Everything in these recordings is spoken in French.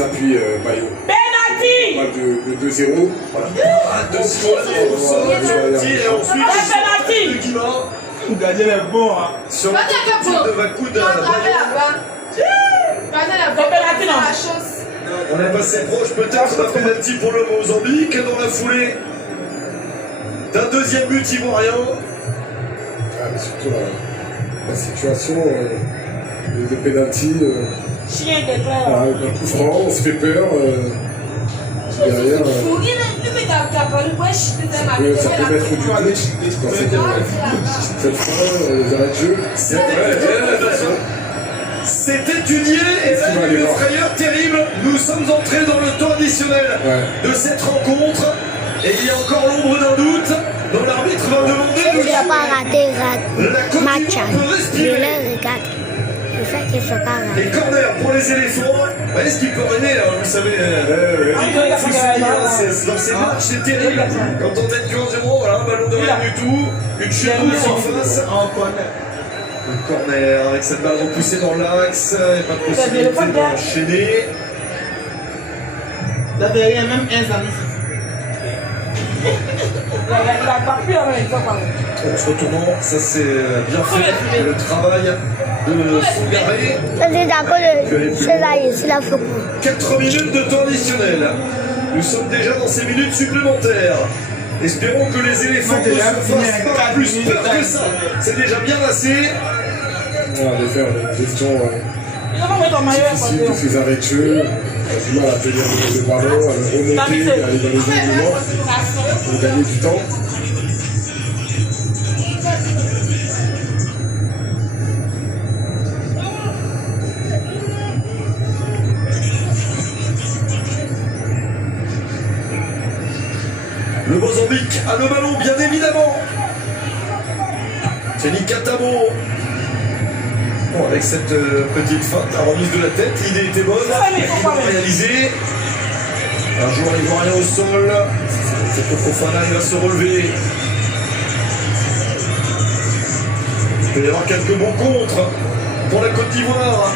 Appuis Maillot. Penalty De 2-0. Voilà. Et ensuite, le gardien est bon. sur le tir de Vakuda. On est passé proche peut-être d'un penalty pour le Mozambique dans la foulée d'un deuxième but ivoirien. Ah, mais surtout la situation de penalty. Chien de frère. Un coup franc, on se fait peur. Derrière, ça peut mettre du but dans cette fois, les arrêts de jeu. C'est vrai, c'est étudié et là, il y a une frayeur terrible. Nous sommes entrés dans le temps additionnel de cette rencontre et il y a encore l'ombre d'un doute dont l'arbitre va demander de jouer. La continue peut respirer. Les corners pour les éléphants. Vous voyez ce qui peut arriver, hein, vous savez. Dans ces matchs, c'est terrible. Quand on est que 1-0, voilà, un ballon de rien du tout, une chute en face. Le corner avec cette balle repoussée dans l'axe, il n'y a pas de possibilité d'enchaîner. Là derrière, même un ami. Il a pas pu avec ça. En se retournant, ça c'est bien fait. Le travail de Sougaré. 4 minutes de temps additionnel. Nous sommes déjà dans ces minutes supplémentaires. Espérons que les éléphants ne se fassent pas plus peur que ça. C'est déjà bien assez. On va faire une gestion difficile de ces arrêts de jeu. On a du mal à tenir le ballon, à le remonter, à aller dans les zones du nord pour gagner du temps. Le Mozambique a le ballon, bien évidemment. Kenny Katamo. Bon, avec cette petite feinte, la remise de la tête, l'idée était bonne. Réalisée. Un joueur ivoirien au sol. C'est Fofana, il va se relever. Il peut y avoir quelques bons contres pour la Côte d'Ivoire.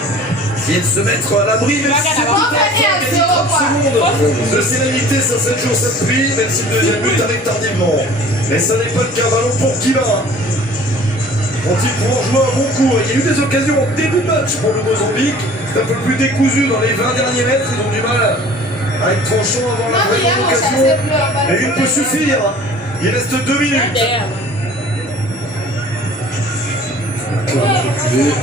Essayer de se mettre à l'abri, même si c'est tout à 30 secondes de sérénité, ça 7 jours, 7 prix, même si le deuxième but arrive tardivement. Mais ça n'est pas le cas, ballon pour Kila. Vont-ils pouvoir jouer un bon coup? Il y a eu des occasions en début de match pour le Mozambique. C'est un peu plus décousu dans les 20 derniers mètres, ils ont du mal à être tranchants avant la première occasion. Mais une peut suffire. Il reste 2 minutes. Reculer.